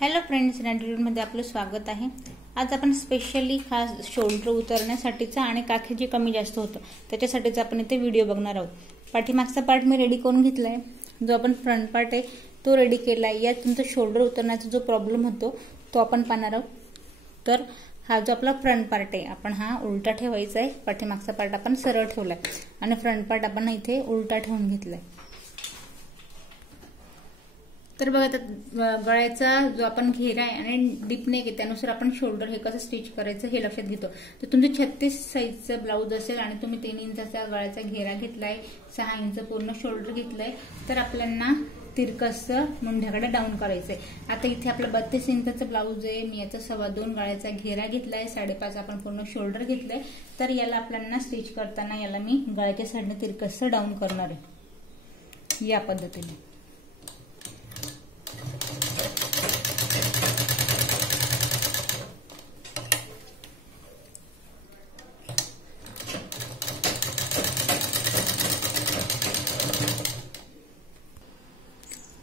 Hello friends, मध्ये आपलं स्वागत आहे। आज आपण स्पेशली खास शोल्डर उतरण्यासाठीचा आणि काखे जे कमी जास्त होतं त्याच्यासाठीचा आपण इथे व्हिडिओ बघणार आहोत। पाठीमागचा पार्ट मी रेडी करून घेतलाय, जो आपण फ्रंट पार्ट आहे तो रेडी केलाय। यात तुमचा शोल्डर उतरण्याचा जो प्रॉब्लेम होतो तो आपण पाहणार आहोत। तर हा जो आपला फ्रंट पार्ट आहे आपण हा उलटा ठेवायचा आहे, पाठीमागचा पार्ट आपण सरळ ठेवलाय आणि फ्रंट पार्ट आपण इथे उलटा ठेवून घेतलाय। तर बघा, गळ्याचा जो आपण घेरा आहे आणि डीप नेक आहे त्यानुसार आपण शोल्डर हे कसं स्टिच करायचं हे लक्षात घेतो। तर तुमचे 36 साईजचा ब्लाऊज असेल आणि तुम्ही 3 इंचाचा गळ्याचा घेरा घेतलाय, 6 इंच पूर्ण शोल्डर घेतलंय, तर आपल्याला तिरकस मुंढ्याकडे डाऊन करायचंय। आता इथे आपला 32 इंचाचा ब्लाऊज आहे, मी याचा 2.25 गळ्याचा घेरा घेतलाय, 5.5 आपण पूर्ण शोल्डर घेतलंय। तर याला आपल्याला स्टिच करताना याला मी गळ्याच्या साईडने तिरकस डाऊन करणार आहे या पद्धतीने।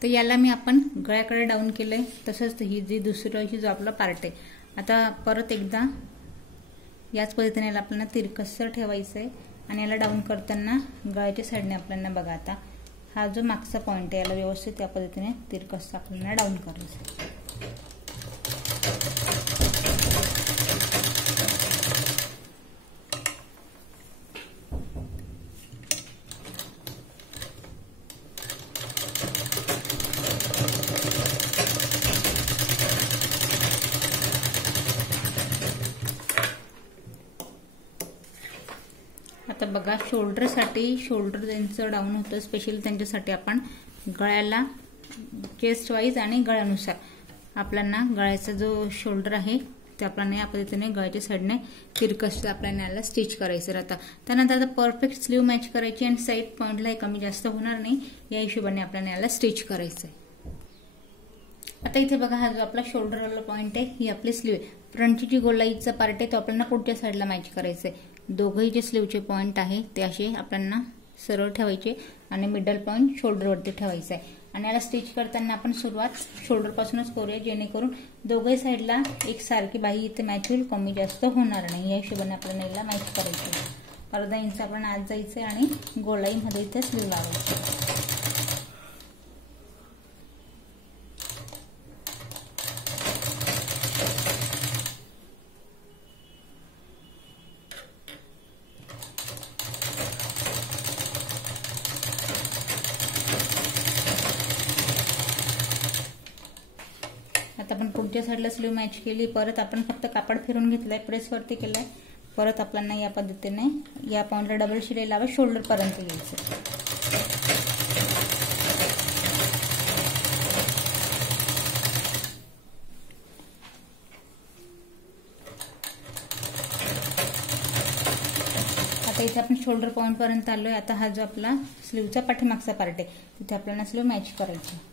तर याला मी आपण गळ्याकडे डाऊन केलंय। तसंच ही जी दुसरी जो आपला पार्ट आहे, आता परत एकदा याच पद्धतीने याला आपल्याला तिरकसर ठेवायचं आहे आणि याला डाऊन करताना गळ्याच्या साईडने आपल्याला बघा, आता हा जो मागचा पॉइंट आहे याला व्यवस्थित या पद्धतीने तिरकस आपल्याला डाऊन करायचं आहे। आता बघा, शोल्डर ज्यांचं डाऊन होतं स्पेशली त्यांच्यासाठी आपण गळ्याला चेस्ट वाईज आणि गळ्यानुसार आपल्याला गळ्याचा जो शोल्डर आहे ते आपल्याला या पद्धतीने गळ्याच्या साईडने तिरकस आपल्याला याला स्टिच करायचं राहतं। त्यानंतर आता परफेक्ट स्लीव मॅच करायची आणि साईड पॉइंटला कमी जास्त होणार नाही या हिशोबाने आपल्याला याला स्टिच करायचं आहे। आता इथे बघा, हा जो आपला शोल्डर वाला पॉइंट आहे ही आपली स्लीव आहे। फ्रंटची जी गोलाईचा पार्ट आहे तो आपल्याला पुढच्या साईडला मॅच करायचं आहे। दोघही जे स्लीवचे पॉइंट आहे ते असे आपल्याला सरळ ठेवायचे आणि मिडल पॉइंट शोल्डरवरती ठेवायचा आहे आणि याला स्टिच करताना आपण सुरुवात शोल्डर पासूनच करूया, जेणेकरून दोघही साईडला एकसारखी बाही इथे मॅच होईल, कमी जास्त होणार नाही या हिशोबाने आपल्याला याला मॅच करायचं आहे। अर्धा इंच आपण आत जायचंय आणि गोलाईमध्ये इथे स्लीव लावायची। आता आपण पुढच्या साईडला स्लीव मॅच केली, परत आपण फक्त कापड फिरून घेतलंय, प्रेस वरती केलंय, परत आपल्याला या पद्धतीने या पॉइंटला डबल शिलाई लावा, शोल्डर पर्यंत यायचं। आता इथे आपण शोल्डर पॉइंट पर्यंत आलोय। आता हा जो आपला स्लीवचा पाठीमागचा पार्ट आहे तिथे आपल्याला स्लीव मॅच करायची।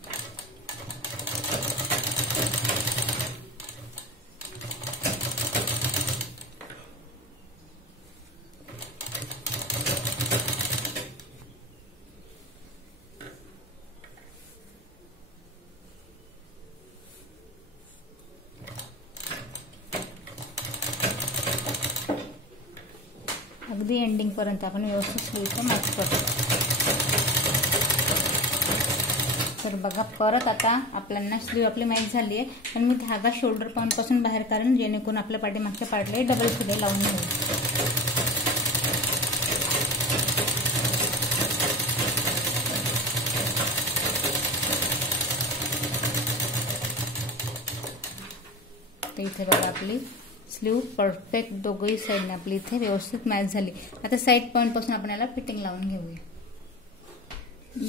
अगदी एंडिंग पर्यंत आपण व्यवस्थित स्लीवचा मॅच करतो। तर बघा, परत आता आपल्याला स्लीव आपली मॅच झाली आहे, पण मी धागा शोल्डर पॉइंट पासून बाहेर काढून जेणेकरून आपल्या पाठीमागच्या पार्टला डबल शिलाई लावून घेऊ। तर इथे बघा, आपली स्लीव परफेक्ट दोघही साईडने आपली इथे व्यवस्थित मॅच झाली। आता साईड पॉइंट पासून आपण याला फिटिंग लावून घेऊया।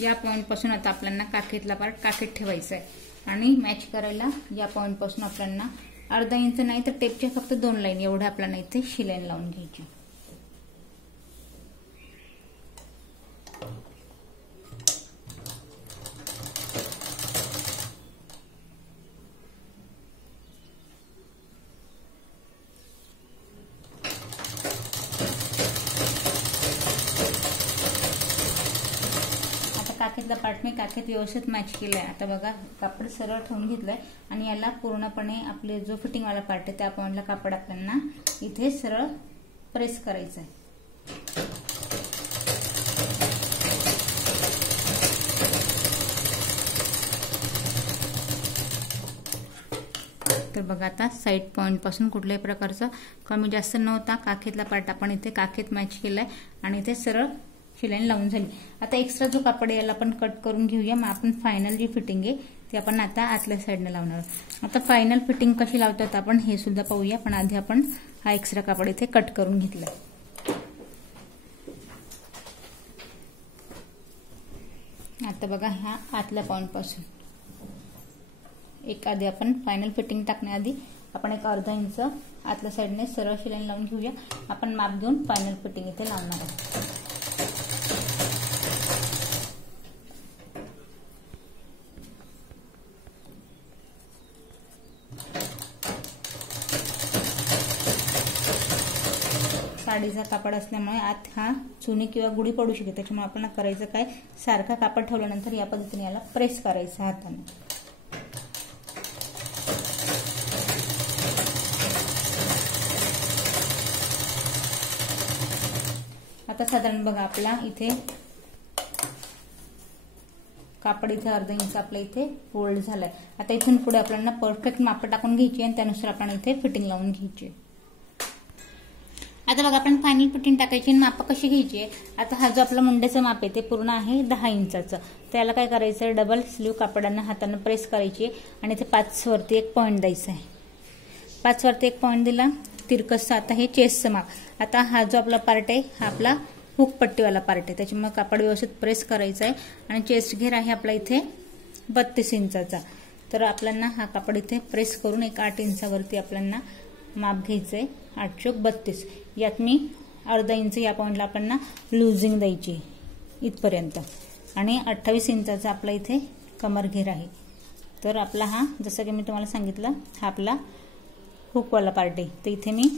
या पॉइंट पासून आता आपल्याला काखेतला पार्ट काखेत ठेवायचा आहे आणि मॅच करायला या पॉइंट पासून आपल्याला अर्धा इंच नाही तर टेपच्या फक्त 2 लाईन एवढ्या आपल्याला इथे शिलाई लावून घ्यायची। काखेतला पार्ट मी काखेत व्यवस्थित मॅच केलाय। आता बघा कापड सरळ ठेवून घेतलंय आणि याला पूर्णपणे आपले जो फिटिंग वाला पार्ट आहे त्या पॉइंटला कापड आपल्याला इथे सरळ प्रेस करायचं आहे। तर बघा आता साइड पॉइंट पासून कुठल्याही प्रकारचं कमी जास्त न होता काखेतला पार्ट आपण इथे काखेत मॅच केलाय आणि इथे सरळ शिलाई लावून झाली। आता एक्स्ट्रा जो कापड आहे याला आपण कट करून घेऊया। मग आपण फायनल जी फिटिंग आहे ती आपण आता आतल्या साइडने लावणार आहोत। आता फायनल फिटिंग कशी लावतात आपण हे सुद्धा पाहूया, पण आधी आपण हा एक्स्ट्रा कापड इथे कट करून घेतलाय। आता बघा ह्या आतल्या पॉइंट पासून एक आधी आपण फायनल फिटिंग टाकण्याआधी आपण एक अर्धा इंच आतल्या साइडने सरळ शिलाई लावून घेऊया। आपण माप घेऊन फायनल फिटिंग इथे लावणार आहोत। साडीचा कापड असल्यामुळे आत हा चुनी किंवा गुढी पडू शकते, त्याच्यामुळे आपण करायचं काय, सारखा कापड ठेवल्यानंतर या पद्धतीने याला प्रेस करायचं हाताने। आता साधारण बघा आपला इथे कापड इथे अर्धा इंच आपल्या इथे फोल्ड झालाय। आता इथून पुढे आपल्याला परफेक्ट माप टाकून घ्यायची आणि त्यानुसार आपण इथे फिटिंग लावून घ्यायची। आता बघा आपण फायनल फिटिंग टाकायची आणि माप कशी घ्यायची। आता हा जो आपला मुंड्याचं माप आहे ते पूर्ण आहे 10 इंचाचं। त्याला काय करायचं, डबल स्लीव कापडांना हाताने प्रेस करायची आणि इथे 5 वरती एक पॉइंट द्यायचा आहे। 5 वरती एक पॉइंट दिला तिरकस। आता हे चेस्टचं माप। आता हा जो आपला पार्ट आहे हा आपला हुक पट्टीवाला पार्ट आहे, त्याच्यामुळे कापड व्यवस्थित प्रेस करायचं आहे आणि चेस्ट घेर आहे आपला इथे 32 इंचाचा। तर आपल्याला हा कापड इथे प्रेस करून एक 8 इंचावरती आपल्याला माप घ्यायचंय 8 चौक 32। यात मी अर्धा इंच या पॉइंटला आपल्याला लुजिंग द्यायची इथपर्यंत आणि 28 इंचाचा आपला इथे कमर घेर आहे। तर आपला हा जसं की मी तुम्हाला सांगितलं हा आपला हुकवाला पार्ट आहे, तर इथे मी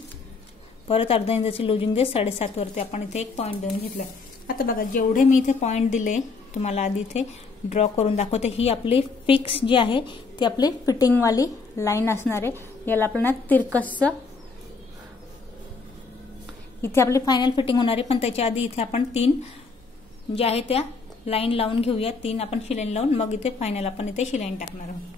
परत अर्धा इंचाची लुजिंग दे 7.5 वरती आपण इथे एक पॉइंट देऊन घेतलाय। आता बघा जेवढे मी इथे पॉइंट दिले तुम्हाला आधी इथे ड्रॉ करून दाखवते। ही आपली फिक्स जी आहे ती आपली फिटिंग वाली लाईन असणार आहे। याला आपल्याला तिरकस इथे आपली फायनल फिटिंग होणार आहे, पण त्याच्या आधी इथे आपण 3 जे आहे त्या लाईन लावून घेऊया। 3 आपण शिलाई लावून मग इथे फायनल आपण इथे शिलाई टाकणार आहोत।